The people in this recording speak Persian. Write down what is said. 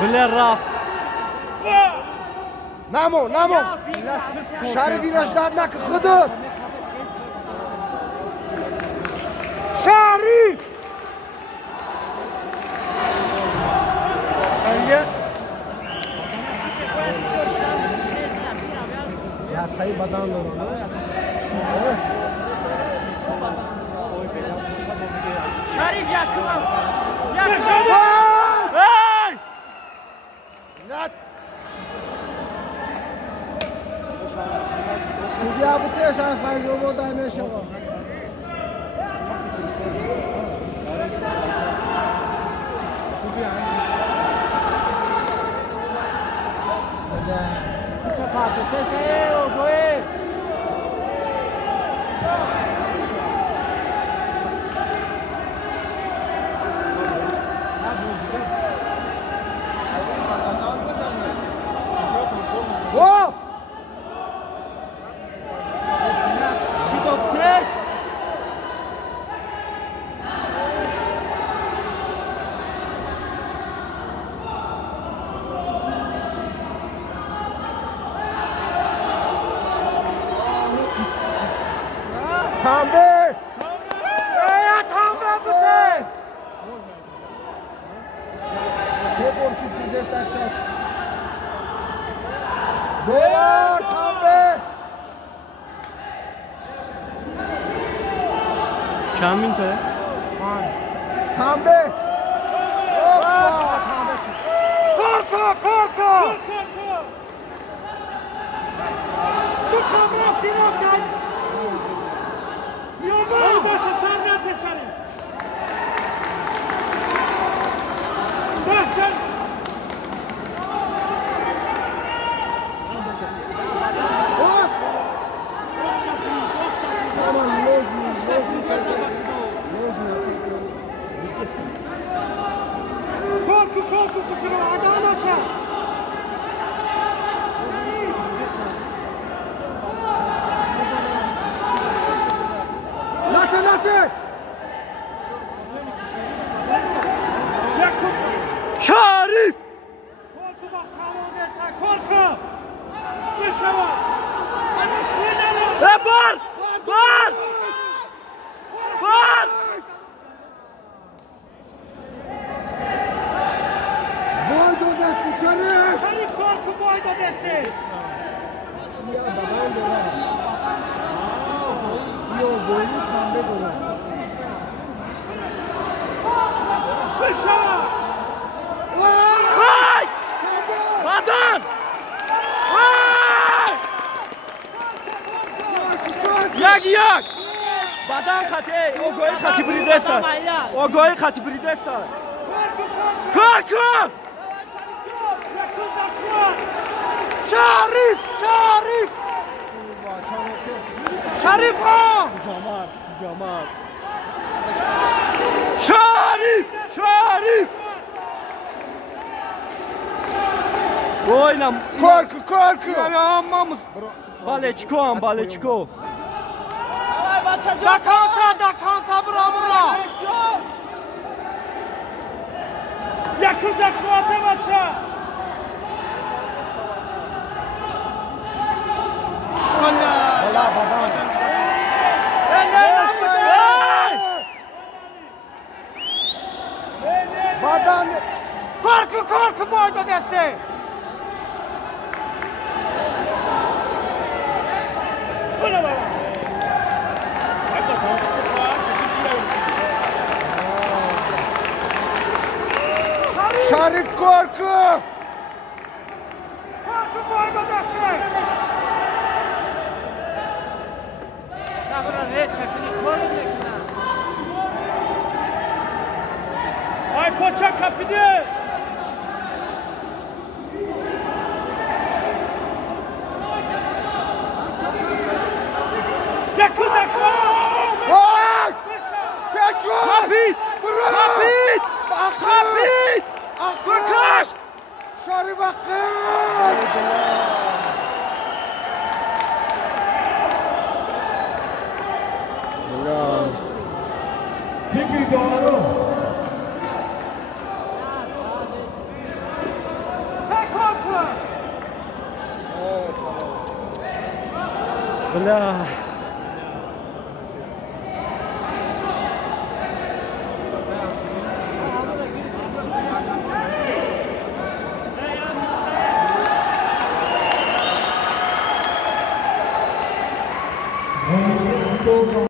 بله رفت نمو شریف ایراش درد نکن خودت شریف یا تایی بدن دارم شریف yakın سودیا بوده شریف خیلی رو بردن میشه تنبه تنبه بوده سه برشی فیده است شد دوار تنبه چند مینته؟ تنبه کارکا دو کام رفتی رفتن Yolda sarılan peşani. Başkan. Korku kusuru adam aşağı. Late! Şerif! Korku bak tamam desen korku! Dışarı! Ateş birden Var! Boydo desti Şerif! Şerif korku boydo desti! Ya babam dolar. Yo boyu pembe dolar. Dışarı! Vay! Badan! Vay! Yak! Badan khati, ogoy khati bridesta. Ogoy khati bridesta. Korku! Şerif! Şerif ha! Camal. Şerif! Oynam. Korku! Yamanmamız. Balechko. Dakansa bura! Yakında kuate maça! Valla baban. Baban. Korku boydo desti. Öyle baba! Şerif korku boydo desti! Ay poça kapıdı! Yakında Vay! Peşun! Kapit! Bakış! Şerif Akın! Fikri doğru. Bля.